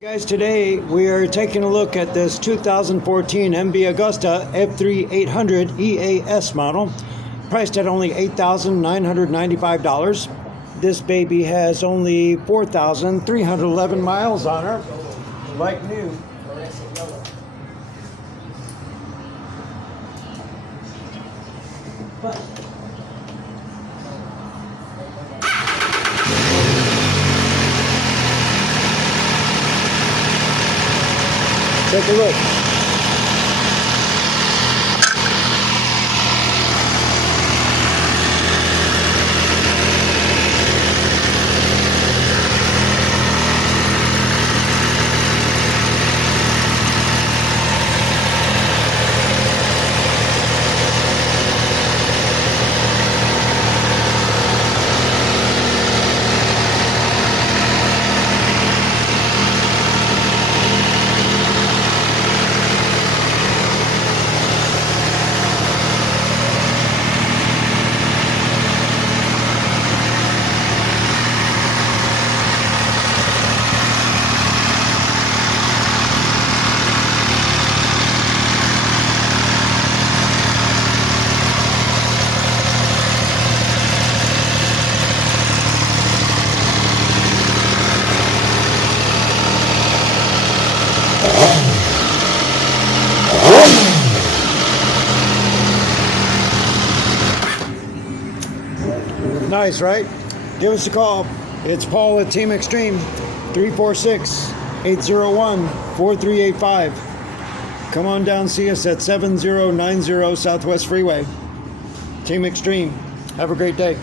Guys, today we are taking a look at this 2014 MV Agusta F3 800 EAS model, priced at only $8,995. This baby has only 4,311 miles on her, like new. Take a look. Nice, right? Give us a call. It's Paul at Team Extreme, 346-801-4385. Come on down, see us at 7090 Southwest Freeway. Team Extreme. Have a great day.